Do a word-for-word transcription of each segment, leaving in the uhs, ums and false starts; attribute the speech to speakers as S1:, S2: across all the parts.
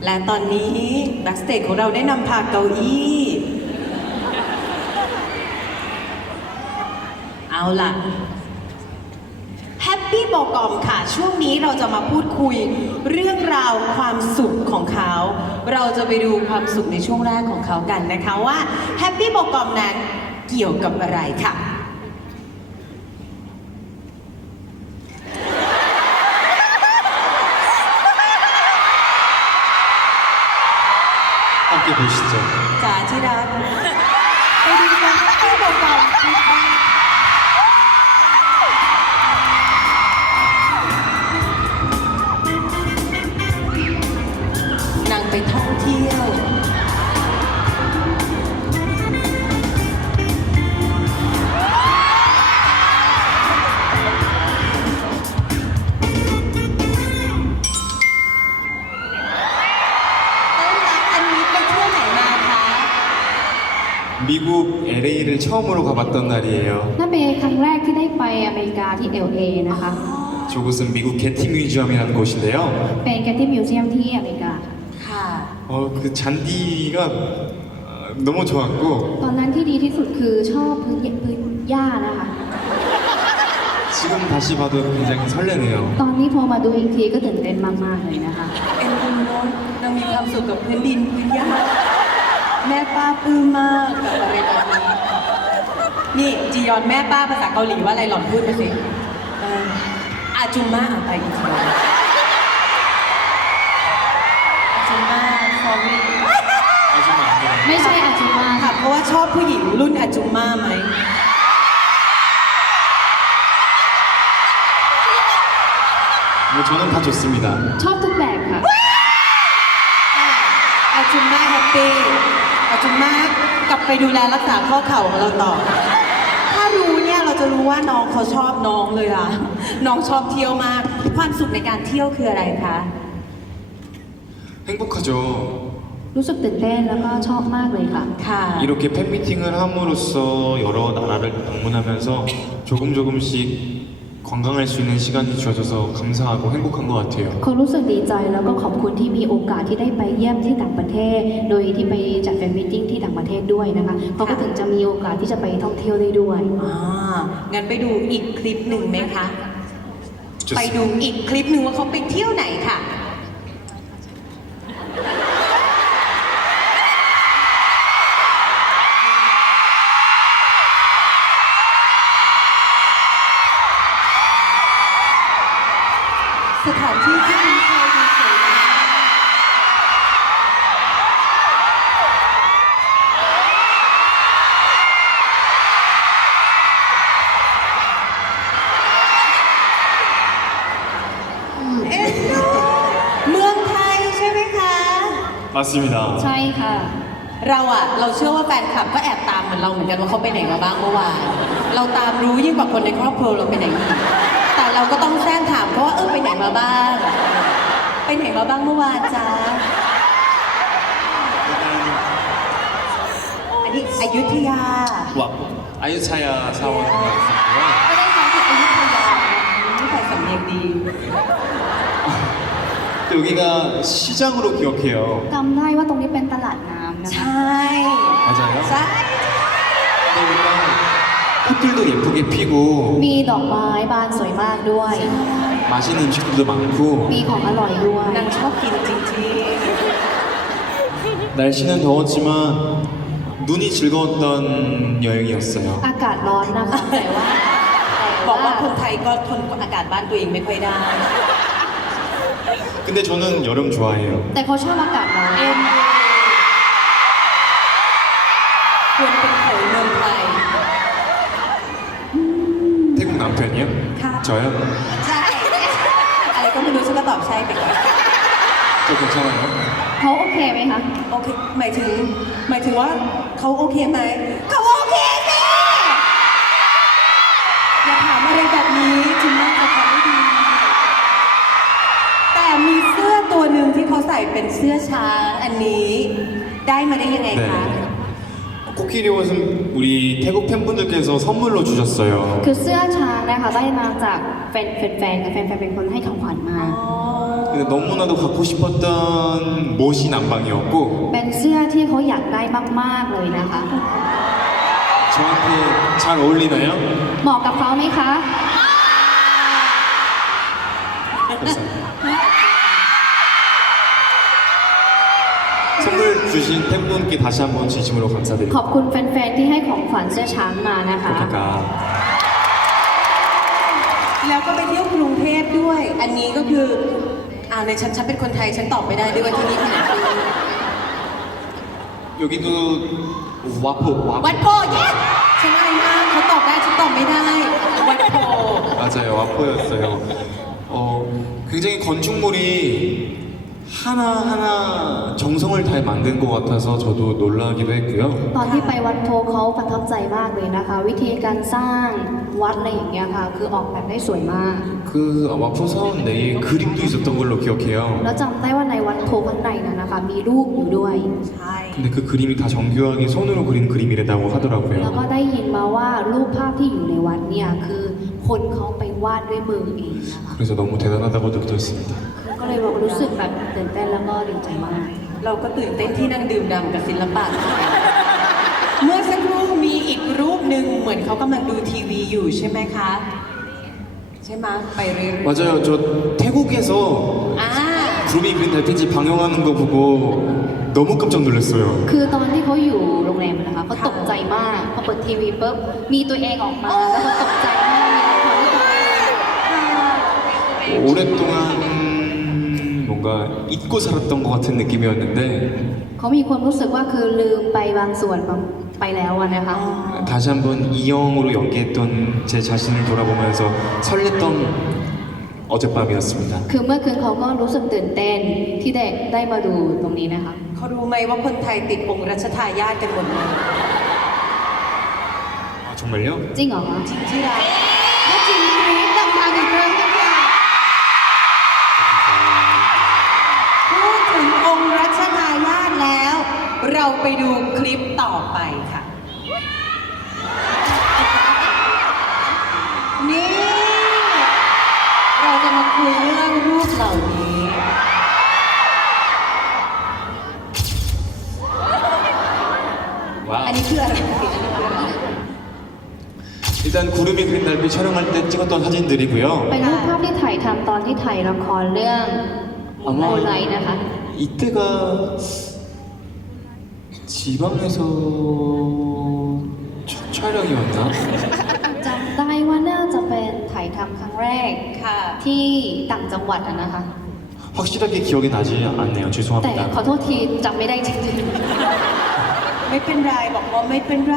S1: และตอนนี้แบ็กสเตจของเราได้นำพาเก้าอี้เอาล่ะแฮปปี้บอกกอมค่ะช่วงนี้เราจะมาพูดคุยเรื่องราวความสุขของเขาเราจะไปดูความสุขในช่วงแรกของเขากันนะคะว่าแฮปปี้บอกกอมนั้นเกี่ยวกับอะไรค่ะ
S2: 함께 보시죠.
S1: จ๋าที่รักไปดูกันแฮปปี้บอกกอมนางไปท่องเที่ยว
S2: 미국 엘에이를 처음으로 가봤던 날이에요.
S3: นั่นเป็นครั้งแรกที่ได้ไปอเมริกาที่ แอล เอ นะคะ
S2: 저곳은 미국 게티 뮤지엄이라는 곳인데요.
S3: เป็นแกตตี้มิวเซียมที่อเมริกา
S1: ค่ะ
S2: 어, 그 잔디가 어, 너무 좋았고
S3: ตอนนั้นที่ดีที่สุดคือชอบพื้นพื้นหญ้านะคะ
S2: 지금 다시 봐도 굉장히 설레네요.
S3: ตอนนี้พอมาดูอีกทีก็ตื่นเต้นมากๆเลยนะคะ
S1: เอ็นดูโน้นเรามีความสุขกับพื้นดินพื้นหญ้าแม่ป้าปลื้มมากกับอะไรแบบนี้นี่จียอนแม่ป้าภาษาเกาหลีว่าอะไรหล่อนพูดมาสิเอออาจุมม่าอ่ะไปอีกทีอาจุมม่า sorry
S2: 아줌마 안 돼요.
S3: ไม่ใช่อาจิมา
S1: ค่ะเพราะว่าชอบผู้หญิงรุ่นอาจุมม่าไหม
S2: 뭐 저는 다 좋습니다.
S3: ชอบทุกแบบค่ะ
S1: อาจุมม่าแฮปปี้อาจุมม่ากลับไปดูแลรักษาข้อเข่าของเราต่อ ถ้ารู้เนี่ยเราจะรู้ว่าน้องเขาชอบน้องเลยล่ะ น้องชอบเที่ยวมาก ความสุขในการเที่ยวคืออะไรคะ
S2: 행복하죠.
S3: รู้สึกตื่นเต้นแล้วก็ชอบมากเลยค่ะ
S1: ค่ะ
S2: 이렇게 팬미팅을 함으로써 여러 나라를 방문하면서 조금 조금씩 관광할 수 있는 시간이 주어져서 감사하고 행복한 것 같아요.
S3: เขารู้สึกดีใจแล้วก็ขอบคุณที่มีโอกาสที่ได้ไปเยี่ยมที่ต่างประเทศ โดยที่ไปจัดแฟนมิทติ้งที่ต่างประเทศด้วยนะคะเขาก็ถึงจะมีโอกาสที่จะไปท่องเที่ยวได้ด้วย
S1: อ่า งั้นไปดูอีกคลิปหนึ่งไหมคะ ไป
S2: 좋습니다.
S1: ดูอีกคลิปหนึ่งว่าเขาไปเที่ยวไหนค่ะ สถานที่ที่คุณเคยดูสวยงามเอ็นดูเมืองไทยใช่ไหมคะ
S2: 맞습니다.
S3: ใช่ค่ะ
S1: เราอะเราเชื่อว่าแฟนคลับก็แอบตามเหมือนเราเหมือนกันว่าเขาไปไหนมาบ้างเมื่อวานเราตามรู้ยิ่งกว่าคนในครอบครัวเราไปไหนอีกแต่เราก็ต้องแซงถามเขาว่าเออไปไหนมาบ้าง ไปไหนมาบ้างเมื่อวานจ๊ะอันนี้อยุธยา
S2: 와, 아유차야 사원에 있었고요.
S3: ไม่ได้ฟังที่อยุธยา
S1: ที่ใส่สำเนียงดี
S2: 또 여기가 시장으로 기억해요.
S3: จำได้ว่าตรงนี้เป็นตลาดน้ำนะ
S1: ใช
S3: คะ
S1: ่
S2: 맞아요.
S1: ใช่
S2: 근데 여기가 꽃들도 예쁘게 피고
S3: มีดอกไม้บานสวยมากด้วย
S2: 맛있는 음식들도 많고
S3: มีของอร่อยด้วย
S1: นางชอบกินจริง
S2: 날씨는 더웠지만 눈이 즐거웠던 여행이었어요.
S3: อากาศร้อนนะคะแต่ว่า
S1: ๆ บอกว่าคนไทยก็ทนอากาศบ้านตัวเองไม่ค่อยได้
S2: 근데 저는 여름 좋아해요.
S3: แต่เขาชอบอากาศร้อน
S1: เอ็นดูควรเป็นเขยเมืองไทย
S2: 태국 남편이요?
S1: 가.
S2: 저요?
S1: ใช่ อะไรก็ไม่รู้ฉันก็ตอบใช่ไปก่อน
S2: 저 괜찮아요?
S3: เขาโอเคไหมคะ
S1: โอเค หมายถึง หมายถึงว่าเขาโอเคไหม เขาโอเคสิอย่าถามอะไรแบบนี้จิมน่าจะทำไม่ดี แต่มีเสื้อตัวหนึ่งที่เขาใส่เป็นเสื้อช้างอันนี้ ได้มาได้ยังไงคะ
S2: 네. 코끼리 옷은 우리 태국 팬분들께서 선물로 주셨어요.
S3: คือเสื้อช้างนะคะได้มาจากแฟนแฟนๆกับแฟนๆเป็นคนให้ของขวัญมา
S1: อ๋อ
S2: 근데 너무나도 갖고 싶었던 못이 남방이었고
S3: เป็นเสื้อที่เขาอยากได้มากๆเลยนะคะ
S2: 저한테 잘 어울리나요?
S3: เหมาะกับเขาไหมคะ
S2: 감사합니다. 선물 주신 팬분께 다시 한번 진심으로
S3: ขอบ
S2: 감사드립니다.
S3: คุณแฟนๆที่ให้ของขวัญเสื้อช้างมานะคะ
S2: 그러니까
S1: แล้วก็ไปเที่ยวกรุงเทพด้วย อันนี้ก็คืออ่าในฉันฉันเป็นคนไทยฉันตอบไม่ได้ด้วยว่าที่นี่ที่ไหน
S2: 여기도 와포
S1: วั
S2: 와포
S1: ดโพเย้ฉันอายมากเขาตอบได้ฉันตอบไม่ได้วัดโพ
S2: 맞아요 와포였어요. 어 굉장히 건축물이 하나하나 정성을 다 만든 것 같아서 저도 놀라기도 했고요.
S3: ตอนที่ไปวัดโพเขาประทับใจมากเลยนะคะ วิธีการสร้างวัดอะไรอย่างเงี้ยค่ะ คือออกแบบได้สวยมาก
S2: 그 와포 사원 내에 그림도 있었던 걸로 기억해요.
S3: แล้วจำได้ว่าในวัดโพข้างในนั้นนะคะ มีรูปอยู่ด้วย
S1: ใช่
S2: 근데 그 그림이 다 정교하게 손으로 그린 그림이라고
S3: แล้วก็
S2: 하더라고요.
S3: ได้ยินมาว่ารูปภาพที่อยู่ในวัดเนี่ยคือคนเขาไปวาดด้วยมือเองนะคะ
S2: 그래서 너무 대단하다고 느꼈습니다.
S3: ก็เลยบอกรู้สึกแบบตื่นเต้นแล้วก็ดีใจมาก
S1: เราก็ตื่นเต้นที่นั่งดื่มด่ำกับศิลปะ เมื่อสักครู่มีอีกรูปหนึ่งเหมือนเขากำลังดูทีวีอยู่ใช่ไหมคะ ใช่ไหมไปเรื่อยๆ
S2: 맞아요. 저 태국에서
S1: อ่า
S2: 구름이 그린 달빛이 방영하는 거 보고 너무 깜짝 놀랐어요.
S3: คือตอนที่เขาอยู่โรงแรมนะคะเขาตกใจมากพอเปิดทีวีปุ๊บมีตัวเองออกมาแล้วเขาตกใจมากมีละครที่ตกใจ
S2: 오랫동안 뭔가 잊고 살았던 것 같은 느낌이었는데
S3: เขามีความรู้สึกว่าคือลืมไปบางส่วนไปแล้วอะนะคะ
S2: 다시 한번 이영으로 연기했던 제 자신을 돌아보면서 설렜던 어젯밤이었습니다.
S3: คือเมื่อคืนเขาก็รู้สึกตื่นเต้นที่ได้ได้มาดูตรงนี้นะคะ
S1: เขารู้ไหมว่าคนไทยติดองค์รัชทายาทกันหมดเลย
S2: 아, 정말요?
S3: จริงเหรอคะ
S1: จริงที่ไรถ้าจริงกรี๊ดดังๆอีกครั้งหนึงค่ะพูดถึงองค์รัชทายาทแล้ว เราไปดูคลิปต่อไปค่ะ นี่ เราจะมาคุยเรื่องรูปเหล่านี้
S2: 와우.
S1: อันนี้คืออะไร
S2: 일단 구름이 그린 달빛 촬영할 때 찍었던 사진들이고요.
S3: เป็นรูปภาพที่ถ่ายทำตอนที่ถ่ายละครเรื่องโมไลนะคะ
S2: 이때가 지방에서 첫 촬영이었나?
S3: จำได้ว่าน่าจะเป็นถ่ายทำครั้งแรก
S1: ค่ะ
S3: ที่ต่างจังหวัดอะนะคะ
S2: 확실하게 기억이 나지 않네요.
S3: แต่
S2: 죄송합니다.
S3: ขอโทษทีจำไม่ได้จริง
S1: ไม่เป็นไรบอกว่าไม่เป็นไร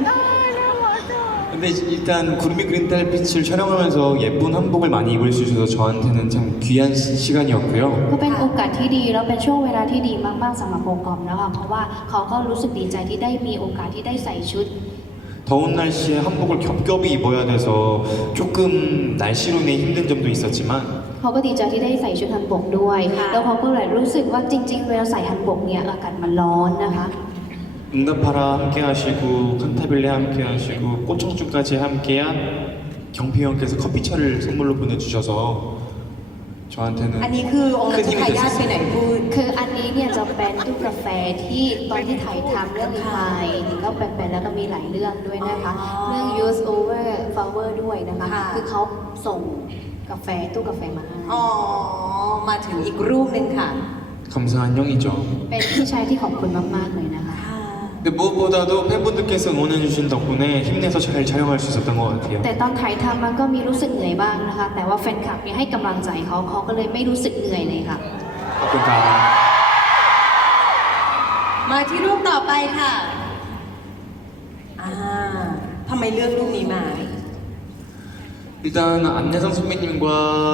S2: 근데 일단 구름이 그린 달빛을 촬영하면서 예쁜 한복을 많이 입을 수 있어서 저한테는 참 귀한 시- 시간이었고요.
S3: ๆก็เป็นโอกาสที่ดีแล้วเป็นช่วงเวลาที่ดีมากๆสำหรับโปรกอมนะคะเพราะว่าเขาก็รู้สึกดีใจที่ได้มีโอกาสที่ได้ใส่ชุด
S2: 더운 날씨에 한복을 겹겹이 입어야 돼서 조금 날씨로 인해 힘든 점도 있었지만
S3: เขาก็ดีใจที่ได้ใส่ชุดฮันบกด้วย
S1: ค่ะ
S3: แล้วเขาก็เลยรู้สึกว่าจริง ๆ เวลาใส่ฮันบกเนี่ยอากาศมันร้อนนะคะ
S2: 응답하라 함께 하시고 칸타빌레 함께 하시고 꽃청주까지 함께한 경필 형께서 커피차를 선물로 보내주셔서 저한테는
S1: อันนี้คือองค์รั
S2: 큰
S1: ช
S2: 힘이
S1: ทายาทไปไหน
S2: 됐었어요.
S1: พูด
S3: คืออันนี้เนี่ยจะเป็นตู้กาแฟที่ตอนที่ถ่ายทำเรื่องนี้ไปนี่ก็เป็นๆแล้วก็มีหลายเรื่องด้วยนะคะ
S1: อ๋อ
S3: เรื่อง use over flower ด้วยนะคะ
S1: ค่ะ
S3: คือเขาส่งกาแฟตู้กาแฟมาให้
S1: อ๋อ มาถึงอีกรูปหนึ่งค่ะ
S2: 감사한 형이죠.
S3: เป็นพี่ชายที่ขอบคุณมากๆเลยนะคะ
S2: 근데 무엇보다도 팬분들께서 응원해주신 덕분에 힘내서 잘 촬영할 수 있었던 것 같아요.
S3: แต่ตอนถ่ายทำมันก็มีรู้สึกเหนื่อยบ้างนะคะ แต่ว่าแฟนคลับเนี่ยให้กำลังใจเขาเขาก็เลยไม่รู้สึกเหนื่อยเลยค่ะ
S2: 그러니까
S1: มาที่รูปต่อไปค่ะ อ่าทำไมเลือกรูปนี้มา
S2: 일단 안내상 선배님과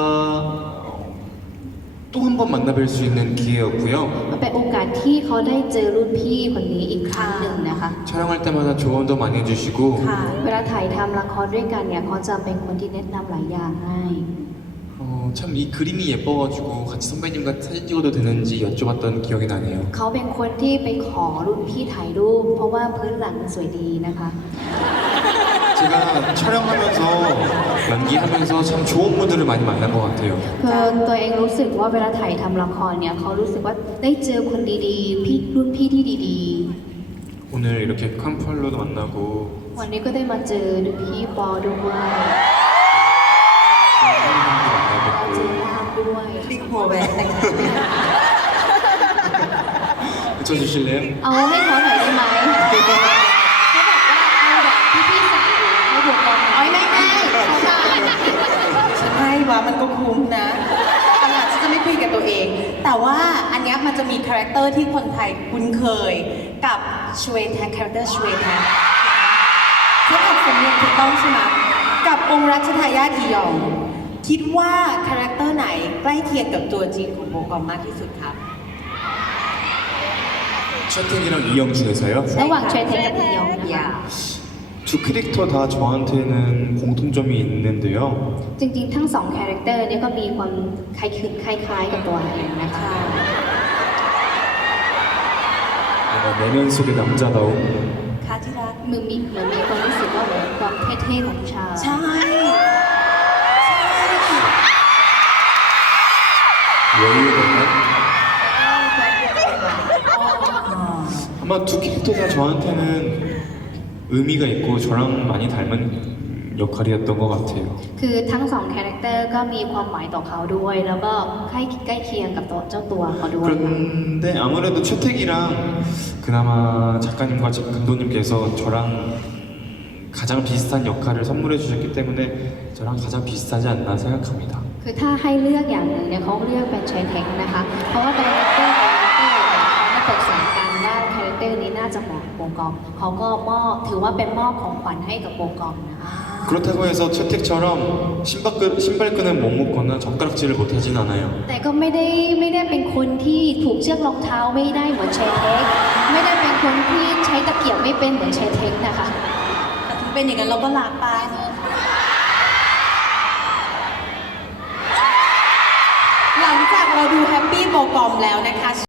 S2: 또 한 번 만나뵐 수 있는 기회였고요.
S3: มันเป็นโอกาสที่เขาได้เจอรุ่นพี่คนนี้อีกครั้งหนึ่งนะคะ
S2: 촬영할 때마다 조언도 많이 해주시고
S1: ค่ะ
S3: เวลาถ่ายทำละครด้วยกันเนี่ยเขาจะเป็นคนที่แนะนำหลายอย่างให้
S2: 어, 참 이 그림이 예뻐가지고 같이 선배님과 사진 찍어도 되는지 여쭤봤던 기억이 나네요.
S3: เขาเป็นคนที่ไปขอรุ่นพี่ถ่ายรูป เพราะว่าพื้นหลังมันสวยดีนะคะ
S2: 제가 촬영하면서 연기하면서 참 좋은 분들을 많이 만난 것 같아요.
S3: คือตัวเองรู้สึกว่าเวลาถ่ายทำละครเนี่ยเขารู้สึกว่าได้เจอคนดีๆพี่รุ่นพี่ที่ดี
S2: 오늘 이렇게 칸팔로도 만나고
S3: ๆ วันนี้ก็ได้มาเจอพี่ปอด้วย
S2: 팬분들도
S3: เจอ
S2: 만나뵙고
S3: ลาบด้วย
S1: ลิกหัวแหวนแต่งงาน
S2: 붙여주실래요?
S3: เอาให้เขาหน่อยได้ไหมเขาบอกว่าเอาแบบที่พี่ใส่อยู่ให้ผมลองหน่
S1: โอ้
S3: อย
S1: ยไม่ไม่ฉันให้ว่ามันก็คุ้มนะขนาดฉันจะไม่คุยกับตัวเอง แต่ว่าอันเนี้ยมันจะมีคาแรคเตอร์ที่คนไทยคุ้นเคยกับชเวแทคคาแรคเตอร์ชเวแทคถ้าออกสำเนียงถูกต้องใช่ไหมกับองค์รัชทายาทอียอง คิดว่าคาแรคเตอร์ไหนใกล้เคียงกับตัวจริงของโบกอมมากที่สุดครับ
S2: 채택이랑 이영 중에서요?
S3: ระหว่างเทรนเทนกับอียองนะคะ
S2: 두 캐릭터 다 저한테는 공통점이 있는데요.
S3: จริงๆ ทั้งสองคาแรคเตอร์เนี่ยก็มีความคล้ายคล้ายคล้ายๆกับตัวเองนะคะ
S2: 뭔가 내면 속의 남자다움.
S1: ค่ะที่รัก
S3: มือมีเหมือนมีความรู้สึกว่าเหมือนความเท่ๆของผู้ชาย
S1: ใช่ใช่
S2: 여유가
S1: อ๋อ
S2: 아마 두 캐릭터 다 저한테는 의미가 있고 저랑 많이 닮은 역할이었던 것 같아요.
S3: คือทั้งสองคาแรคเตอร์ก็มีความหมายต่อเขาด้วย แล้วก็ใกล้ใกล้เคียงกับตัวเจ้าตัวเขาด้วย
S2: 그런데 아무래도 채택이랑 그나마 작가님과 감독님께서 저랑 가장 비슷한 역할을 선물해 주셨기 때문에 저랑 가장 비슷하지 않나 생각합니다.
S3: คือถ้าให้เลือกอย่างหนึ่งเนี่ยเขาเลือกเป็นเชนเทคนะคะ เพราะว่าไดเรคเตอร์ไดเรคเตอร์เนี่ยเขาได้ปรึกษากันว่าคาแรคเตอร์นี้น่าจะเหมาะกับโปรกอมเขาก็มอบถือว่าเป็นมอบของขวัญให้กับโปรกอมนะคะ
S2: 그렇다고 해서 채택처럼 신발끈, 신발끈을 못 묶거나 젓가락질을 못하진 않아요.
S3: แต่ก็ไม่ได้ไม่ได้เป็นคนที่ผูกเชือกรองเท้าไม่ได้เหมือนเชนเทคไม่ได้เป็นคนที่ใช้ตะเกียบไม่เป็นเหมือนเชนเทคนะคะ
S1: ถึงเป็นอย่างนั้นเราก็ลาไป หลังจากเราดูแฮปปี้โบกอมแล้วนะคะ